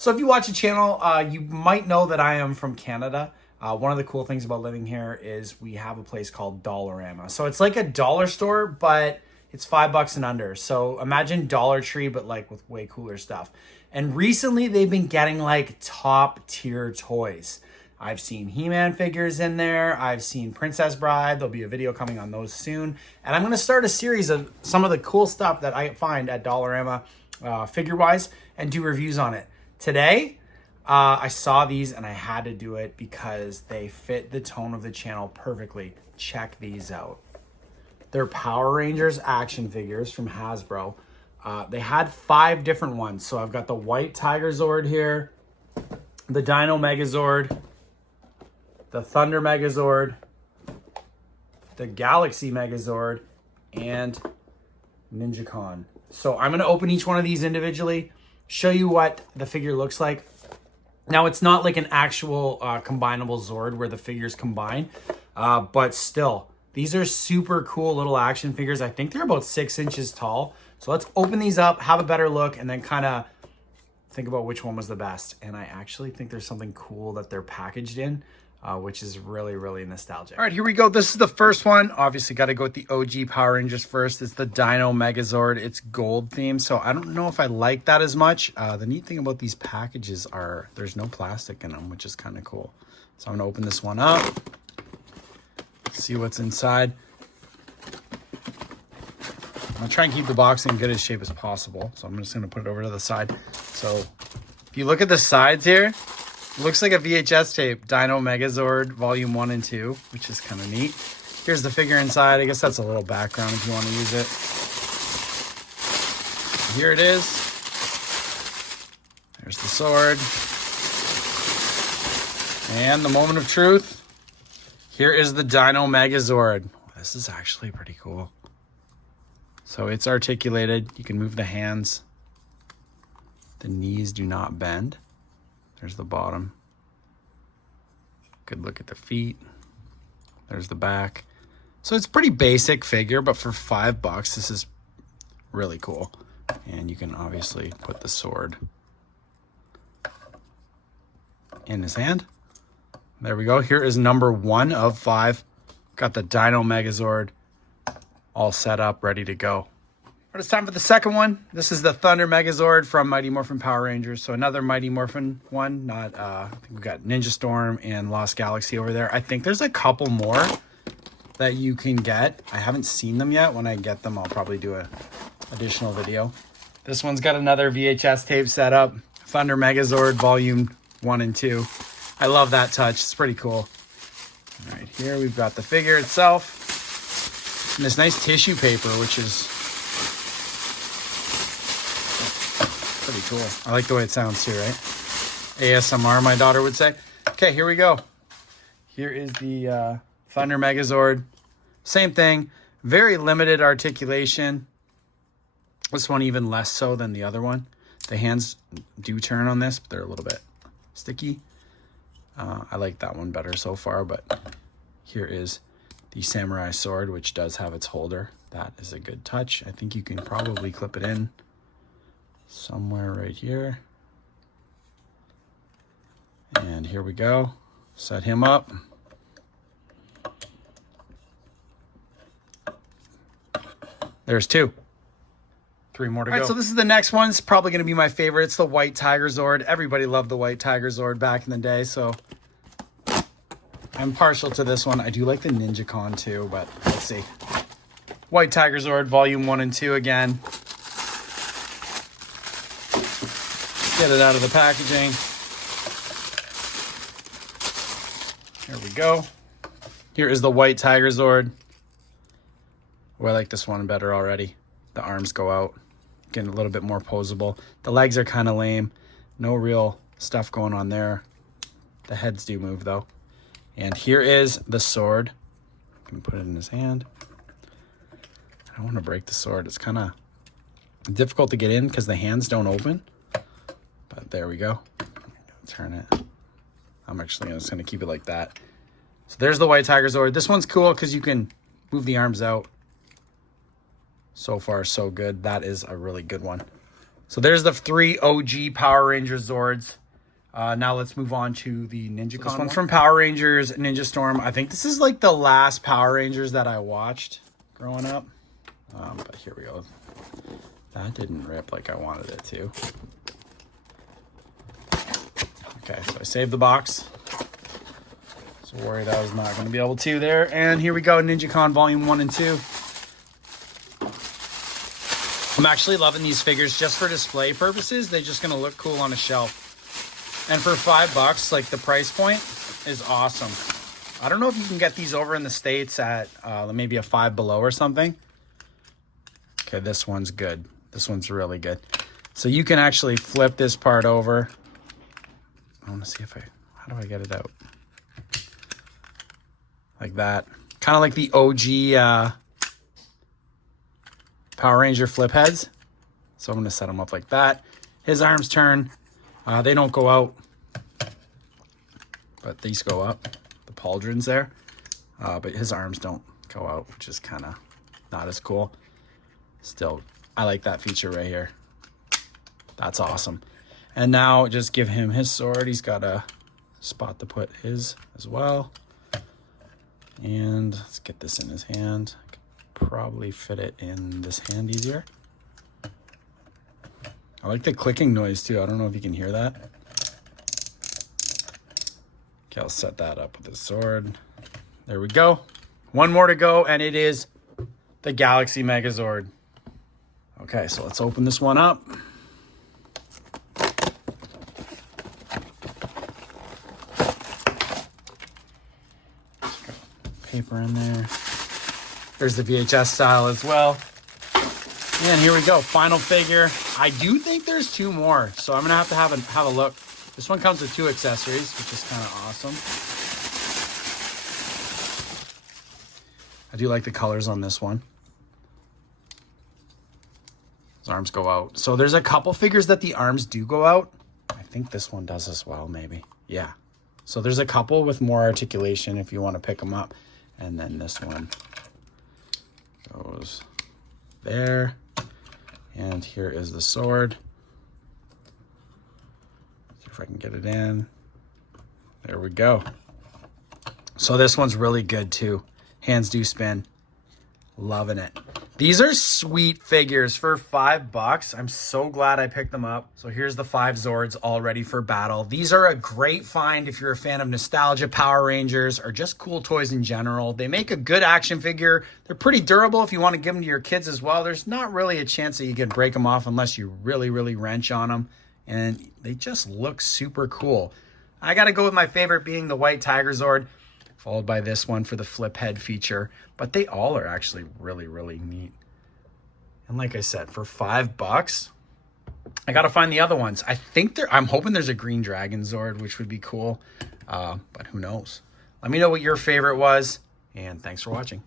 So if you watch the channel, you might know that I am from Canada. One of the cool things about living here is we have a place called Dollarama. So it's like a dollar store, but it's $5 and under. So imagine Dollar Tree, but like with way cooler stuff. And recently they've been getting like top tier toys. I've seen He-Man figures in there. I've seen Princess Bride. There'll be a video coming on those soon. And I'm going to start a series of some of the cool stuff that I find at Dollarama figure-wise and do reviews on it. Today, I saw these and I had to do it because they fit the tone of the channel perfectly. Check these out. They're Power Rangers action figures from Hasbro. They had 5 different ones. So I've got the white Tiger Zord here, the Dino Megazord, the Thunder Megazord, the Galaxy Megazord, and Ninja Con. So I'm going to open each one of these individually, show you what the figure looks like. Now, it's not like an actual combinable Zord where the figures combine, but still, these are super cool little action figures. I think they're about 6 inches tall. So let's open these up, have a better look, and then kind of think about which one was the best. And I actually think there's something cool that they're packaged in, which is really, really nostalgic. All right, here we go. This is the first one. Obviously, got to go with the OG Power Rangers first. It's the Dino Megazord. It's gold themed, so I don't know if I like that as much. The neat thing about these packages are there's no plastic in them, which is kind of cool. So I'm going to open this one up, see what's inside. I'm going to try and keep the box in good as shape as possible, so I'm just going to put it over to the side. So if you look at the sides here, looks like a VHS tape, Dino Megazord Volume 1 and 2, which is kind of neat. Here's the figure inside. I guess that's a little background if you want to use it. Here it is. There's the sword. And the moment of truth. Here is the Dino Megazord. This is actually pretty cool. So it's articulated. You can move the hands. The knees do not bend. There's the bottom. Good look at the feet. There's the back. So it's pretty basic figure, but for $5, this is really cool. And you can obviously put the sword in his hand. There we go. Here is number 1 of 5. Got the Dino Megazord all set up, ready to go. But it's time for the second one. This is the Thunder Megazord from Mighty Morphin Power Rangers. So another Mighty Morphin one. Not, I think we've got Ninja Storm and Lost Galaxy over there. I think there's a couple more that you can get. I haven't seen them yet. When I get them, I'll probably do an additional video. This one's got another VHS tape set up. Thunder Megazord Volume 1 and 2. I love that touch. It's pretty cool. All right, here we've got the figure itself. And this nice tissue paper, which is pretty cool. I like the way it sounds too, right? ASMR, my daughter would say. Okay, here we go. Here is the Thunder Megazord. Same thing. Very limited articulation. This one even less so than the other one. The hands do turn on this, but they're a little bit sticky. I like that one better so far, but here is the Samurai Sword, which does have its holder. That is a good touch. I think you can probably clip it in somewhere right here. And here we go. Set him up. There's 2. 3 more to go. All right, so this is the next one. It's probably going to be my favorite. It's the white Tiger Zord. Everybody loved the white Tiger Zord back in the day, so I'm partial to this one. I do like the Ninja Con too, but let's see. White Tiger Zord Volume 1 and 2 again. Get it out of the packaging. Here we go. Here is the white Tiger Zord. Oh, I like this one better already. The arms go out. Getting a little bit more posable. The legs are kind of lame. No real stuff going on there. The heads do move though. And here is the sword. You can put it in his hand. I don't want to break the sword. It's kind of difficult to get in because the hands don't open. But there we go. Turn it. I'm actually just going to keep it like that. So there's the white Tiger Zord. This one's cool because you can move the arms out. So far, so good. That is a really good one. So there's the 3 OG Power Rangers Zords. Now let's move on to the NinjaCon. This one's from Power Rangers Ninja Storm. I think this is like the last Power Rangers that I watched growing up. But here we go. That didn't rip like I wanted it to. Okay, so I saved the box. So worried I was not going to be able to there. And here we go, NinjaCon Volume 1 and 2. I'm actually loving these figures just for display purposes. They're just going to look cool on a shelf. And for $5, like the price point is awesome. I don't know if you can get these over in the States at maybe a $5 below or something. Okay, this one's good. This one's really good. So you can actually flip this part over. I want to see if how do I get it out? Like that. Kind of like the OG Power Ranger flip heads. So I'm going to set them up like that. His arms turn. They don't go out, but these go up. The pauldrons there. But his arms don't go out, which is kind of not as cool. Still, I like that feature right here. That's awesome. And now just give him his sword. He's got a spot to put his as well. And let's get this in his hand. Probably fit it in this hand easier. I like the clicking noise too. I don't know if you can hear that. Okay, I'll set that up with the sword. There we go. One more to go, and it is the Galaxy Megazord. Okay, so let's open this one up. Paper in there. There's the VHS style as well. And here we go, final figure. I do think there's 2 more, so I'm gonna have a look. This one comes with 2 accessories, which is kind of awesome. I do like the colors on this one. His arms go out. So there's a couple figures that the arms do go out. I think this one does as well, maybe. Yeah. So there's a couple with more articulation if you want to pick them up. And then this one goes there. And here is the sword. See if I can get it in. There we go. So this one's really good too. Hands do spin. Loving it. These are sweet figures for $5. I'm so glad I picked them up. So here's the 5 Zords all ready for battle. These are a great find if you're a fan of nostalgia Power Rangers or just cool toys in general. They make a good action figure. They're pretty durable if you want to give them to your kids as well. There's not really a chance that you can break them off unless you really, really wrench on them. And they just look super cool. I got to go with my favorite being the white Tiger Zord, followed by this one for the flip head feature. But they all are actually really, really neat. And like I said, for $5, I got to find the other ones. I'm hoping there's a green Dragon Zord, which would be cool. But who knows? Let me know what your favorite was. And thanks for watching.